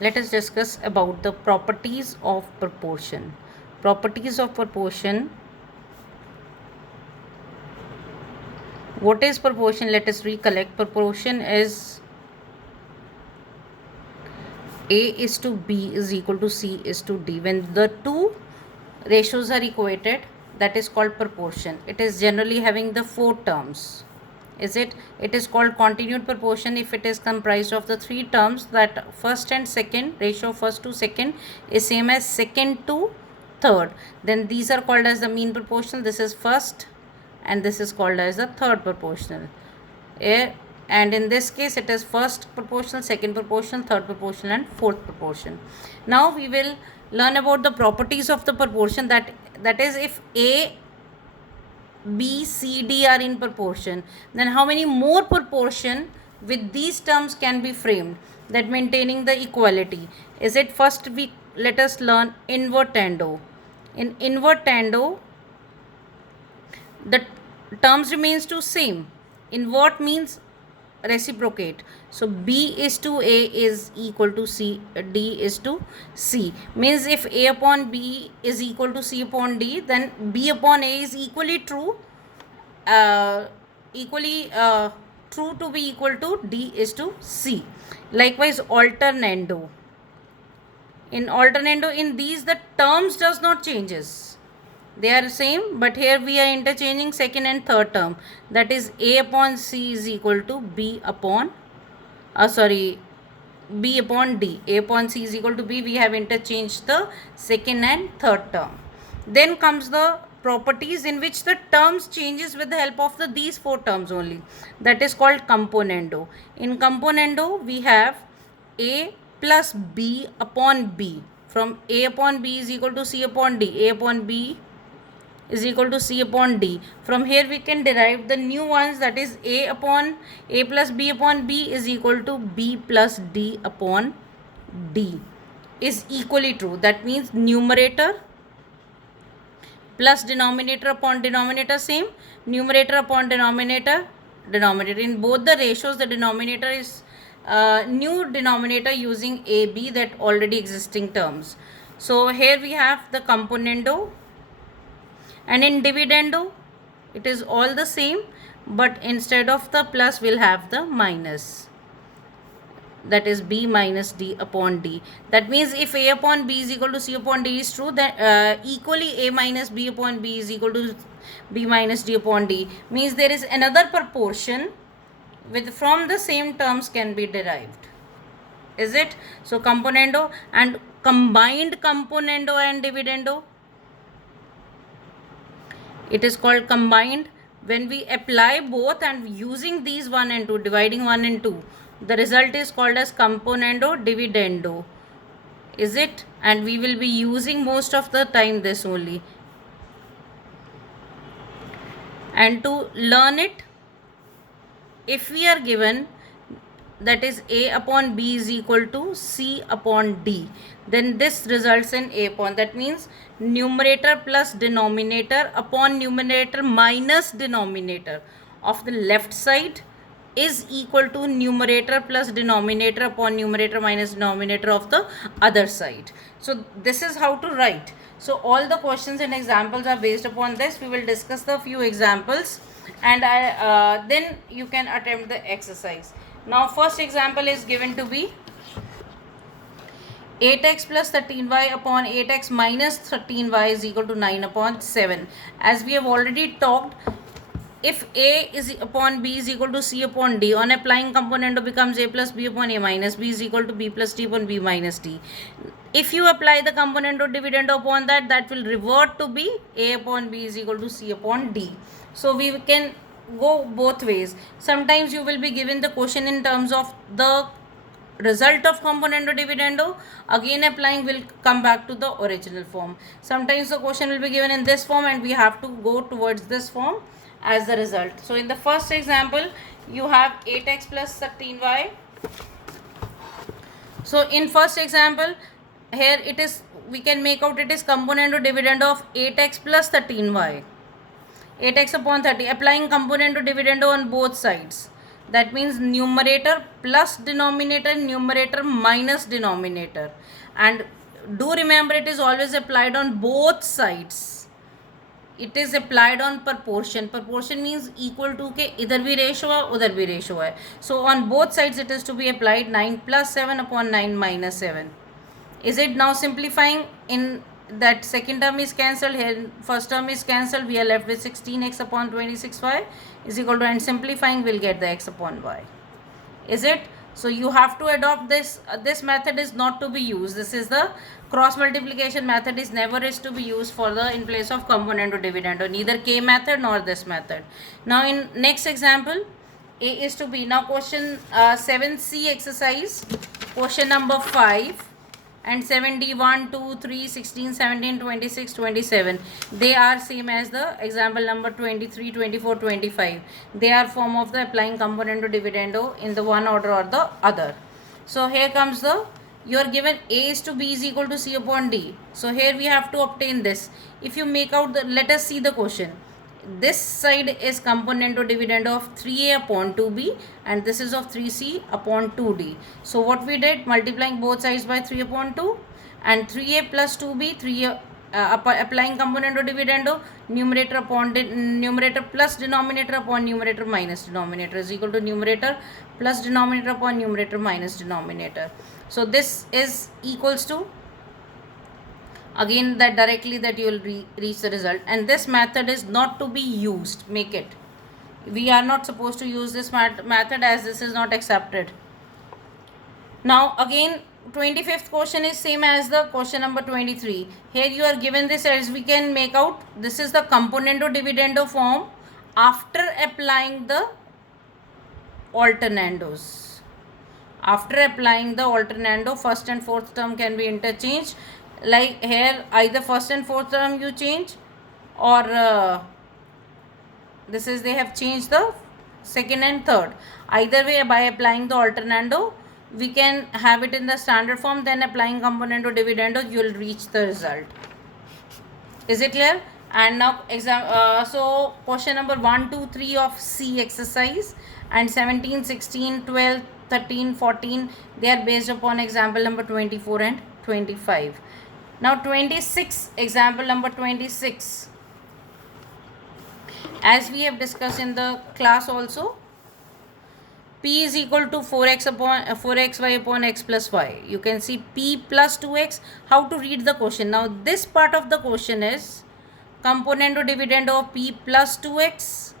Let us discuss about the properties of proportion. Properties of proportion. What is proportion? Let us recollect. Proportion is A is to B is equal to C is to D. When the two ratios are equated, that is called proportion. It is generally having the four terms. It is called continued proportion if it is comprised of the three terms, that first and second ratio first to second is same as second to third. Then these are called as the mean proportional. This is first and this is called as the third proportional. And in this case it is first proportional, second proportional, third proportional and fourth proportion. Now we will learn about the properties of the proportion, that is, if A, B, C, D are in proportion, then how many more proportion with these terms can be framed, that maintaining the equality. Is it first we let us learn invertendo. In invertendo, the terms remains to same. Invert means reciprocate. So B is to A is equal to C, D is to C. Means if A upon B is equal to C upon D, then B upon A is equally true. Equally true to be equal to D is to C. Likewise alternando. In alternando, in these the terms does not changes. They are same, but here we are interchanging second and third term. That is A upon C is equal to B upon B upon D. A upon C is equal to B. We have interchanged the second and third term. Then comes the properties in which the terms changes with the help of these four terms only. That is called componendo. In componendo, we have A plus B upon B. From A upon B is equal to C upon D. A upon B is equal to C upon D. From here we can derive the new ones, that is A plus B upon B is equal to B plus D upon D is equally true. That means numerator plus denominator upon denominator same, numerator upon denominator. In both the ratios the denominator is new denominator using AB, that already existing terms. So here we have the componendo. And in dividendo, it is all the same, but instead of the plus we'll have the minus. That is B minus D upon D. That means if A upon B is equal to C upon D is true, then equally A minus B upon B is equal to B minus D upon D. Means there is another proportion from the same terms can be derived. Is it? So componendo and combined componendo and dividendo. It is called combined. When we apply both and using these 1 and 2, dividing 1 and 2, the result is called as componendo dividendo. Is it? And we will be using most of the time this only. And to learn it, if we are given that is A upon B is equal to C upon D, then this results in A upon, that means numerator plus denominator upon numerator minus denominator of the left side is equal to numerator plus denominator upon numerator minus denominator of the other side. So this is how to write. So all the questions and examples are based upon this. We will discuss the few examples and then you can attempt the exercise. Now first example is given to be 8x plus 13y upon 8x minus 13y is equal to 9 upon 7. As we have already talked, if A is upon B is equal to C upon D, on applying componendo becomes A plus B upon A minus B is equal to B plus D upon B minus D. If you apply the componendo dividendo upon that, that will revert to be A upon B is equal to C upon D. So we can go both ways. Sometimes you will be given the question in terms of the result of componendo dividendo, again applying will come back to the original form. Sometimes the question will be given in this form and we have to go towards this form as the result. So in the first example you have 8x plus 13y. So in first example here it is, we can make out it is componendo dividendo of 8x plus 13y. 8x upon 30, applying componendo dividendo on both sides. That means numerator plus denominator, numerator minus denominator. And do remember, it is always applied on both sides. It is applied on proportion. Proportion means equal to के इधर भी ratio है उधर भी ratio है. So on both sides it is to be applied 9 plus 7 upon 9 minus 7. Is it now simplifying? In that second term is cancelled, here first term is cancelled, we are left with 16x upon 26y is equal to, and simplifying we'll get the x upon y. Is it? So you have to adopt this. This method is not to be used. This is the cross multiplication method is never is to be used for the in place of component or dividend, or neither k method nor this method. Now in next example, a is to b. Now question 7c exercise, question number 5 and 7d 1 2 3 16 17 26 27, they are same as the example number 23 24 25. They are form of the applying component to dividendo in the one order or the other. So here comes the, you are given a is to b is equal to c upon d. So here we have to obtain this. If you make out the, let us see the question. This side is component or dividend of 3a upon 2b, and this is of 3c upon 2d. So what we did, multiplying both sides by 3 upon 2, and 3a plus 2b, 3a applying component or dividendo, numerator upon numerator plus denominator upon numerator minus denominator is equal to numerator plus denominator upon numerator minus denominator. So this is equals to, again that directly that you will reach the result. And this method is not to be used. Make it, we are not supposed to use this method as this is not accepted. Now again 25th question is same as the question number 23. Here you are given this, as we can make out, this is the component or dividendo form after applying the alternandos. After applying the alternando, first and fourth term can be interchanged. Like here either first and fourth term you change, or this is they have changed the second and third. Either way, by applying the alternando we can have it in the standard form, then applying component or dividendo you will reach the result. Is it clear? And now so question number 1 2 3 of C exercise and 17 16 12 13 14, they are based upon example number 24 and 25. Now 26, example number 26, as we have discussed in the class also, p is equal to 4x upon 4xy upon x plus y. You can see p plus 2x. How to read the question? Now this part of the question is component or dividend of p plus 2x,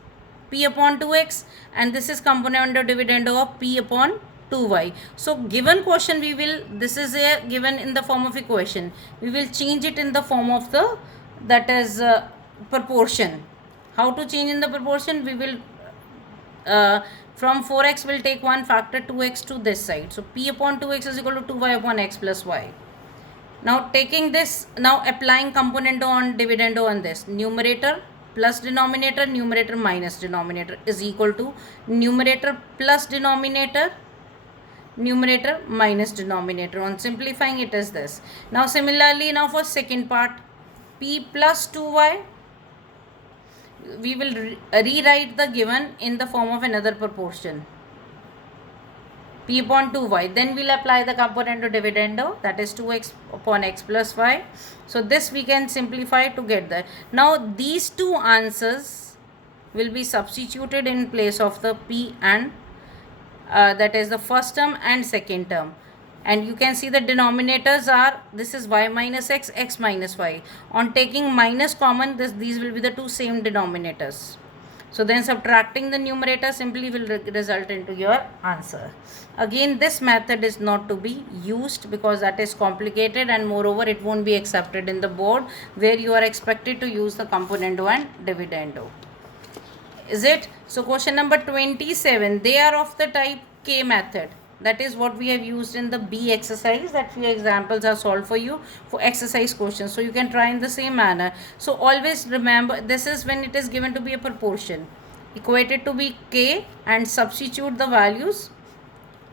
p upon 2x, and this is component or dividend of p upon 2y. So given question we will, this is a given in the form of equation, we will change it in the form of the, that is proportion. How to change in the proportion? We will from 4x will take one factor 2x to this side. So p upon 2x is equal to 2y upon x plus y. Now taking this, now applying component on dividendo on this, numerator plus denominator, numerator minus denominator is equal to numerator plus denominator, numerator minus denominator. On simplifying it is this. Now similarly, now for second part, p plus 2y, we will rewrite the given in the form of another proportion, p upon 2y. Then we'll apply the component to dividendo, that is 2x upon x plus y. So this we can simplify to get that. Now these two answers will be substituted in place of the p and that is the first term and second term, and you can see the denominators are, this is y minus x, x minus y. On taking minus common, these will be the two same denominators. So then subtracting the numerator simply will result into your answer. Again, this method is not to be used because that is complicated, and moreover it won't be accepted in the board where you are expected to use the componendo and dividendo. Is it? So question number 27, they are of the type K method. That is what we have used in the B exercise. That few examples are solved for you for exercise questions. So you can try in the same manner. So always remember, this is when it is given to be a proportion. Equate it to be K and substitute the values,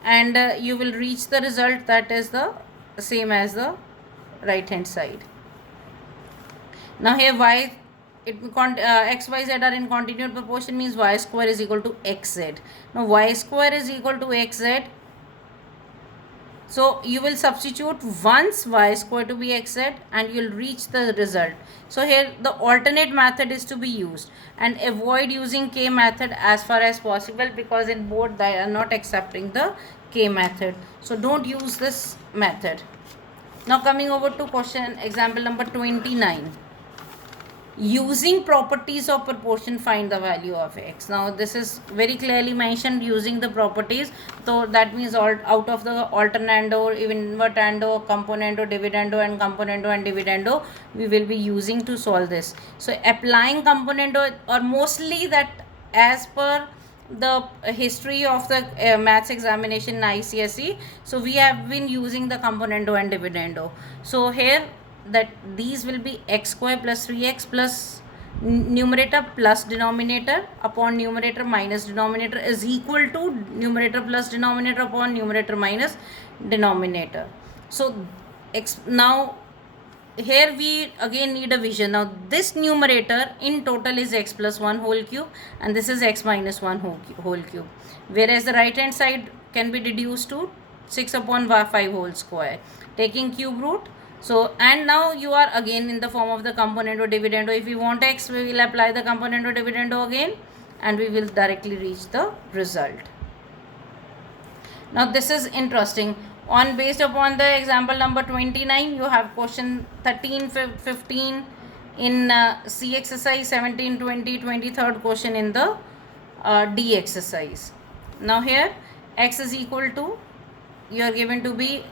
and you will reach the result that is the same as the right hand side. Now here y x, y, z are in continued proportion means y square is equal to xz. Now y square is equal to xz. So you will substitute once y square to be xz and you will reach the result. So here the alternate method is to be used, and avoid using k method as far as possible, because in board they are not accepting the k method. So don't use this method. Now coming over to question example number 29. Using properties of proportion, find the value of x. Now this is very clearly mentioned, using the properties. So that means all out of the alternando, even invertando, componendo, dividendo and componendo and dividendo we will be using to solve this. So applying componendo, or mostly that as per the history of the maths examination in ICSE, so we have been using the componendo and dividendo. So here that these will be x square plus 3x plus numerator plus denominator upon numerator minus denominator is equal to numerator plus denominator upon numerator minus denominator. So now here we again need a vision. Now this numerator in total is x plus 1 whole cube, and this is x minus 1 whole cube, whereas the right hand side can be reduced to 6 upon 5 whole square, taking cube root. So and now you are again in the form of the componendo dividendo. If we want x, we will apply the componendo dividendo again and we will directly reach the result. Now this is interesting. On based upon the example number 29, you have question 13, 15 in C exercise, 17, 20, 23rd question in the D exercise. Now here x is equal to, you are given to be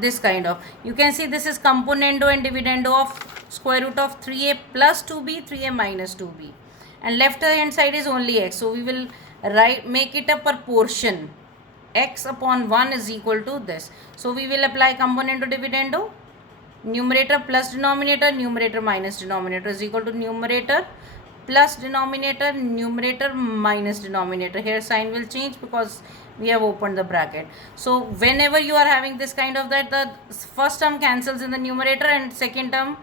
this kind of, you can see this is componendo and dividendo of square root of 3a plus 2b, 3a minus 2b, and left hand side is only x. So we will make it a proportion, x upon 1 is equal to this. So we will apply componendo dividendo, numerator plus denominator, numerator minus denominator is equal to numerator plus denominator, numerator minus denominator. Here sign will change because we have opened the bracket. So whenever you are having this kind of that, the first term cancels in the numerator and second term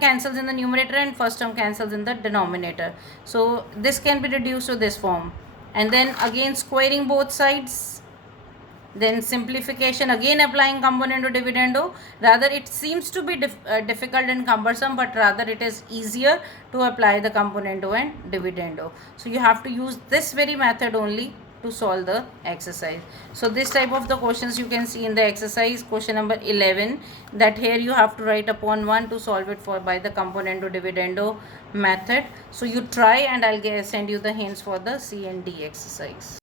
cancels in the numerator and first term cancels in the denominator. So this can be reduced to this form, and then again squaring both sides, then simplification, again applying componendo dividendo. Rather it seems to be difficult and cumbersome, but rather it is easier to apply the componendo and dividendo. So you have to use this very method only to solve the exercise. So this type of the questions you can see in the exercise question number 11, that here you have to write upon 1 to solve it for by the componendo dividendo method. So you try, and I'll send you the hints for the C and D exercise.